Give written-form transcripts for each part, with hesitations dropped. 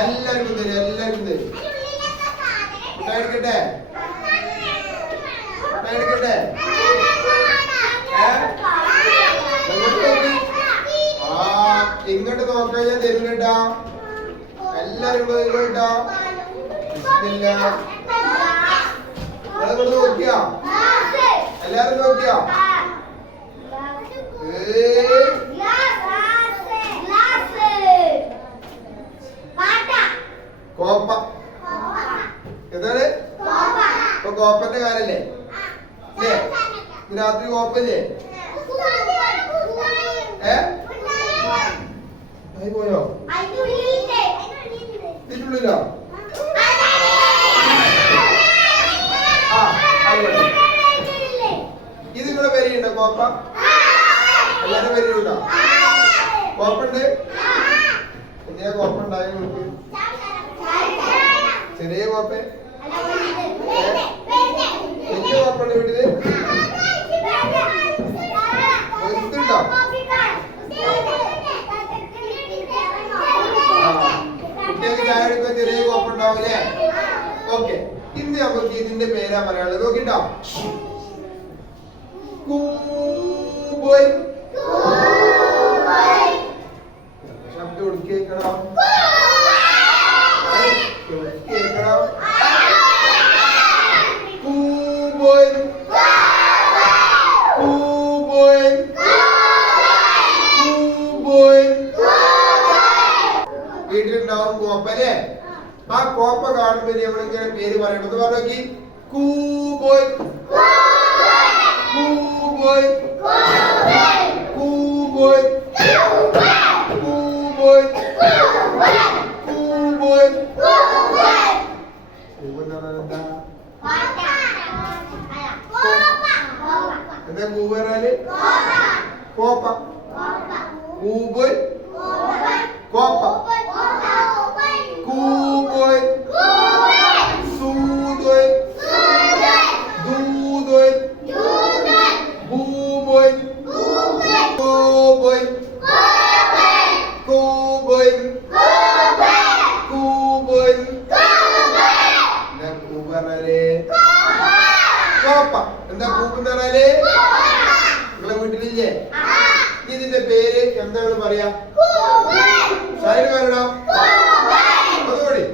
എല്ലാവർക്കും തരും, എല്ലാവർക്കും തരും. എടുക്കട്ടെ എടുക്കട്ടെ. ഇങ്ങോട്ട് നോക്കാൻ ഞാൻ തരുന്നുണ്ടാ. എല്ലാരും കേട്ടോ. നോക്കിയാ എല്ലാരും നോക്കിയാ. കോപ്പ എന്താണ്? ഇപ്പൊ കോപ്പന്റെ കാലല്ലേ അല്ലേ? രാത്രി കോപ്പല്ലേ? പോയോ? ഇതിനുള്ളിലോ? ഇത് നിങ്ങളെ പേരുണ്ടോ കോപ്പ? എല്ലാരും പേരുണ്ടോ? കോപ്പുണ്ട്. എന്തിനാ കോപ്പ ഉണ്ടായി? ചെറിയ കോപ്പ വലിയ കോപ്പുണ്ട് വീട്ടില്? ഇതുണ്ടോ? കുട്ടികൾക്ക് ചായ എടുക്കാൻ ചെറിയ കോപ്പുണ്ടാവില്ലേ? ഓക്കെ, ഇന്ന് നമുക്ക് ഇതിന്റെ പേരാ പറയാനുള്ളത്. നോക്കിട്ടോ. ശബ്ദം ഒടുക്കി കേൾക്കണം. വീട്ടിലുണ്ടാവും കോപ്പല്ലേ? ആ കോപ്പ കാണുമ്പോ നമ്മളിങ്ങനെ പേര് പറയണത് പറഞ്ഞോക്കി. കൂബോയ് കൂബോയ് കൂബോയ് കൂബോയ് കൂബോയ്. എന്താ കൂബ് പറഞ്ഞാല്? കോപ്പ. കൂബോയ് കോപ്പ. കൂബോയ് സൂദോയ് ദൂദോയ് ബൂബോയ് കോബോയ് കോബോയ് കൂബോയ്. എന്താ കൂബ് പറഞ്ഞാല്? കോപ്പ. എന്താ കൂബ് പറഞ്ഞാല്? നിങ്ങളെ വീട്ടിലില്ലേ? ഇതിന്റെ പേര് എന്താണ് പറയാ? സൈഡ് വരണോ? ഒന്നുകൂടി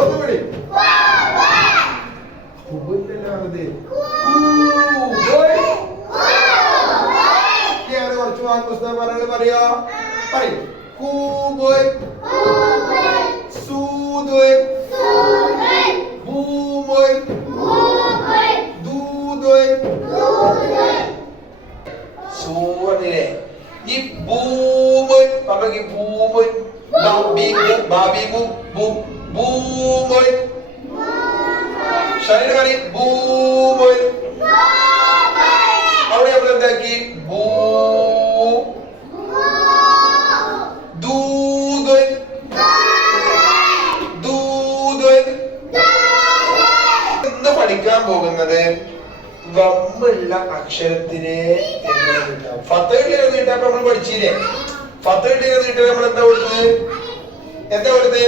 ഒന്നുകൂടി. കുറച്ച് വാക്ക് പുസ്തകം പറഞ്ഞത് പറയാ. പറയും. കൂബോയ് സൂദോയ് ബൂമോയ് ദൂദോയ്. സൂവനിലെ ഈ ബൂമോയ് പറഞ്ഞ ബൂമോയ് ബാബിബു ബൂമോയ്. ശരീരം പറയും ബൂമോയ്. അവിടെ നമ്മൾ എന്താക്കി? ബൂ ദൂദോയ് ദൂദോയ്. ഇന്ന് പഠിക്കാൻ പോകുന്നത് വമ്മുള്ള അക്ഷരത്തിനെ എങ്ങനെ നീട്ടാം. ഫത്തഹിൽ നീട്ടാൻ നമ്മൾ പഠിച്ചില്ലേ? ഫത്തഹിൽ നീട്ടാൻ നമ്മൾ എന്താ കൊടുത്തത്? എന്താ കൊടുത്തത്?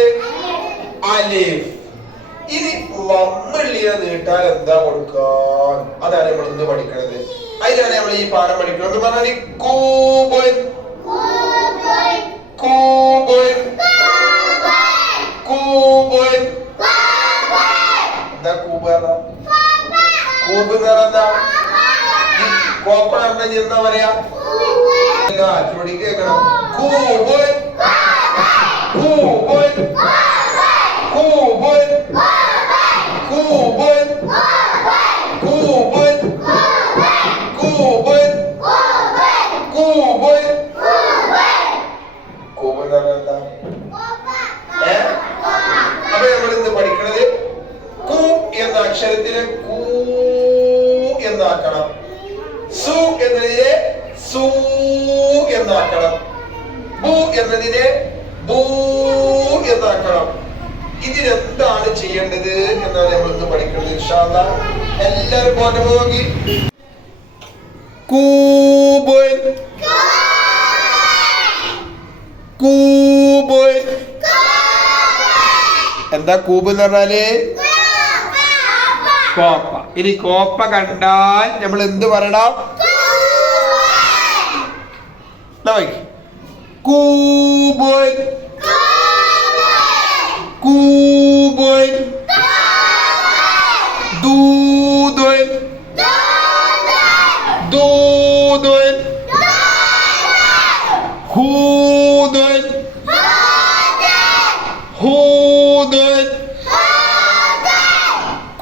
അലിഫ്. ഇനി വമ്മുള്ളിയെ നീട്ടാൻ എന്താ കൊടുക്കാൻ? അതാണ് നമ്മൾ ഇന്ന് പഠിക്കുന്നത്. അതിനാണ് നമ്മൾ ഈ പാഠം പഠിക്കുന്നത്. പറഞ്ഞാൽ കൂബോയ് കൂബോയ് കൂബോയ്. എന്താ കൂബ് പറഞ്ഞ? കൂബ് എന്ന് പറഞ്ഞാ കോപ്പ എന്താ പറയാ? ചുടി കേക്കണം. കൂബോയ് കൂബോയ് കൂബോയ് കൂബോയ് കൂബോയ് കൂബോയ് കൂബോയ്. കൂബ് എന്ന് പറഞ്ഞാ എന്താ? അപ്പൊ നമ്മൾ ഇന്ന് പഠിക്കണത് കു എന്ന അക്ഷരത്തിലെ കൂ എന്നാക്കണം. സു എന്നതിനെ സൂ എന്നാക്കണം. ബു എന്നതിനെ ബൂ എന്നാക്കണം. ഇതിനെന്താണ് ചെയ്യേണ്ടത് എന്നാണ് നമ്മൾ ഇന്ന് പഠിക്കുന്നത്. ഇൻഷാ അല്ലാഹ് എല്ലാവരും പോലെ നോക്കി. കൂബോയ് കൂബോയ് എന്താ കൂബ് എന്ന് പറഞ്ഞാല്? കോപ്പ. ഇനി കോപ്പ കണ്ടാൽ നമ്മൾ എന്ത് പറയണം? കൂബൻ, കൂബൻ, ദൂദൻ, ദൂദൻ, ഹൂദൻ, ഹൂദൻ,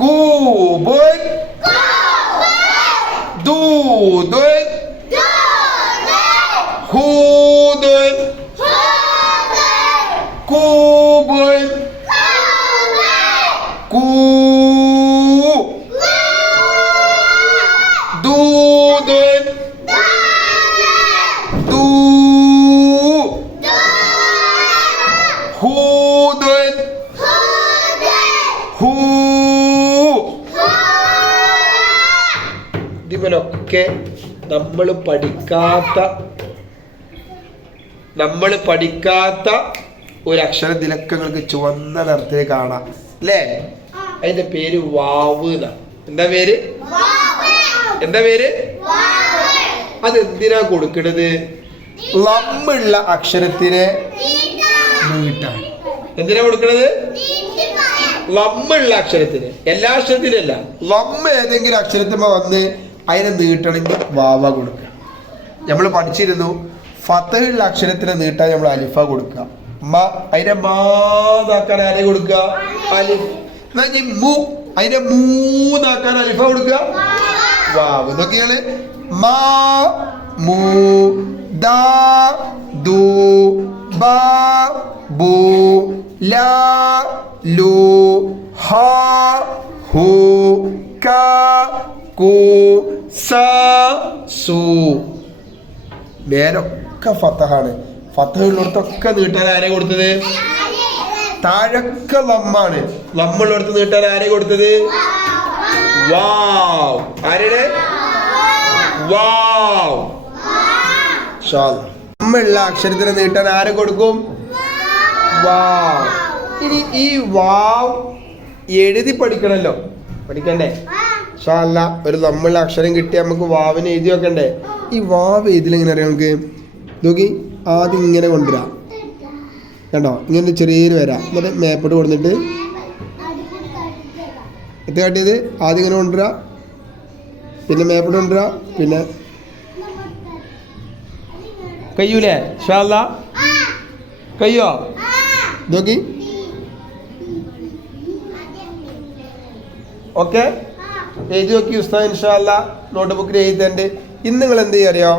കൂബൻ, ദൂദൻ, ഹൂദൻ, കൂബൻ, കൂ, ദൂദൻ, ദൂ, ഹൂദൻ, ഹൂ. ഇതിവനൊക്കെ നമ്മൾ പഠിക്കാത്ത ഒരു അക്ഷരത്തിലൊക്കെ നിങ്ങൾക്ക് ചുവന്ന നിറത്തിൽ കാണാം അല്ലേ? അതിന്റെ പേര് വാവ് എന്നാണ്. എന്താ പേര്? അതെന്തിനാ കൊടുക്കണത്? ലമ്മുള്ള അക്ഷരത്തിനെ നീട്ടാൻ. എന്തിനാ കൊടുക്കണത്? ലമ്മുള്ള അക്ഷരത്തിന്. എല്ലാ അക്ഷരത്തിനല്ല, ലമ്മ് ഏതെങ്കിലും അക്ഷരത്തിന്മേൽ വന്ന് അതിനെ നീട്ടണമെങ്കിൽ വാവ കൊടുക്കുക. നമ്മൾ പഠിച്ചിരുന്നു ഫതഹുള്ള അക്ഷരത്തിനെ നീട്ടാൻ നമ്മൾ അലിഫ കൊടുക്കുക. അതിന്റെ മാതാക്കാൻ ആരെ കൊടുക്കുക? അലിഫ്. അതിന്റെ മൂന്നാക്കാൻ അലിഫ കൊടുക്കുക. വാവ്. നോക്കിയാല് മാ, മൂ, ദാ, ദൂ, ബാ, ബൂ, ലാ, ലൂ, ഹാ, ഹൂ, കാ, കൂ, സാ, സൂ. മേലൊക്കെ ഫതഹാണ്. ഫതഹുള്ളിടത്തൊക്കെ നീട്ടാൻ ആരെ കൊടുത്തത്? താഴൊക്കെ ലമ്മാണ്. ലമ്മുള്ളിടത്ത് നീട്ടാൻ ആരെ കൊടുത്തത്? വാവ്. ആരുടെ? വാവ്. ലമ്മുള്ള അക്ഷരത്തിനെ നീട്ടാൻ ആരെ കൊടുക്കും? വാവ്. ഇനി ഈ വാവ് എഴുതി പഠിക്കണല്ലോ, പഠിക്കണ്ടേ? ഒരു ലമ്മുള്ള അക്ഷരം കിട്ടിയ നമുക്ക് വാവിനെ എഴുതി വെക്കണ്ടേ? ഈ വാവ് എഴുതിലെങ്ങനെ അറിയാം നമുക്ക്? നോക്കി, ആദ്യം ഇങ്ങനെ കൊണ്ടുവരാം കണ്ടോ, ഇങ്ങനെ ചെറിയൊരു വരാം. എന്നിട്ട് മേപ്പോട്ട് കൊടുത്തിട്ട് എത്ര കാട്ടിയത്? ആദ്യം ഇങ്ങനെ കൊണ്ടുവരാ, പിന്നെ മേപ്പോട്ട് കൊണ്ടുവരാ, പിന്നെ കയ്യൂലേ? ഇൻഷാല്ലാ കയ്യോ? നോക്കി. ഓക്കെ, എഴുതി നോക്കി ഉസ്താദ്. ഇൻഷാല്ലാ നോട്ട് ബുക്കിൽ എഴുതി തരണ്ട്. ഇന്ന് നിങ്ങൾ എന്ത് ചെയ്യുക അറിയാം?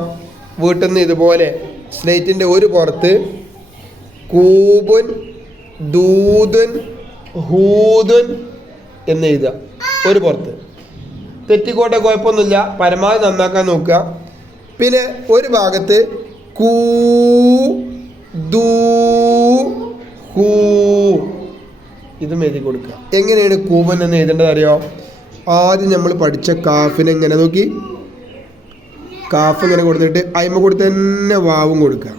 വീട്ടിൽ നിന്ന് ഇതുപോലെ സ്ലേറ്റിൻ്റെ ഒരു പുറത്ത് കൂബുൻ, ദൂദുൻ, ഹൂദുൻ എന്ന് എഴുതുക. ഒരു പുറത്ത് തെറ്റിക്കോട്ടെ, കുഴപ്പമൊന്നുമില്ല. പരമാവധി നന്നാക്കാൻ നോക്കുക. പിന്നെ ഒരു ഭാഗത്ത് കൂ, ദൂ, ഹൂ ഇതും എഴുതി കൊടുക്കുക. എങ്ങനെയാണ് കൂബൻ എന്ന് എഴുതേണ്ടത് അറിയോ? ആദ്യം നമ്മൾ പഠിച്ച കാഫിനെ ഇങ്ങനെ നോക്കി, കാഫ് ഇങ്ങനെ കൊടുത്തിട്ട് അയിമ കൊടുത്ത് തന്നെ വാവും കൊടുക്കുക.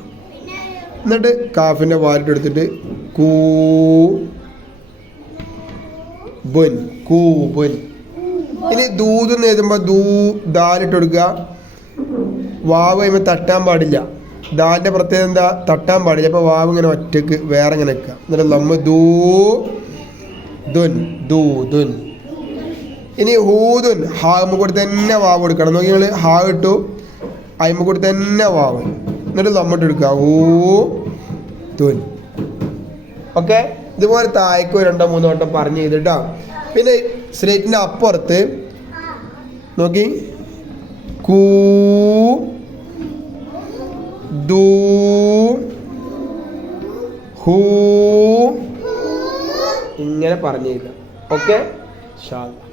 എന്നിട്ട് കാഫിൻ്റെ വാലിട്ടെടുത്തിട്ട് കൂ, ബുൻ, കൂബുൻ. ഇനി ദൂതെന്ന് എഴുതുമ്പോൾ ദാലിട്ട് കൊടുക്കുക. വാവ് അയിമ തട്ടാൻ പാടില്ല. ദാലിൻ്റെ പ്രത്യേകത എന്താ? തട്ടാൻ പാടില്ല. അപ്പോൾ വാവ് ഇങ്ങനെ ഒറ്റക്ക് വേറെ ഇങ്ങനെ വെക്കുക. എന്നിട്ട് നമ്മ ദൂ, ദുൻ, ദൂ, ദുൻ. ഇനി ഹൂദുൻ, ഹാമ കൂടി തന്നെ വാവ് കൊടുക്കണം. നോക്കി നിങ്ങൾ, ഹാ ഇട്ടു, അയിമ കൂടി തന്നെ വാവ്, എന്നിട്ട് നമ്മട്ട് എടുക്കുക. ഹൂ, ദുൻ. ഓക്കെ, ഇതുപോലെ തായ്ക്കോ 2-3 വട്ടം പറഞ്ഞ് ചെയ്തിട്ടാ. പിന്നെ സ്ലേറ്റിൻ്റെ അപ്പുറത്ത് നോക്കി, കൂ, ദൂ, ഹൂ ഇങ്ങനെ പറഞ്ഞു തരിക. ഓക്കെ, ഇൻഷാ അല്ലാഹ്.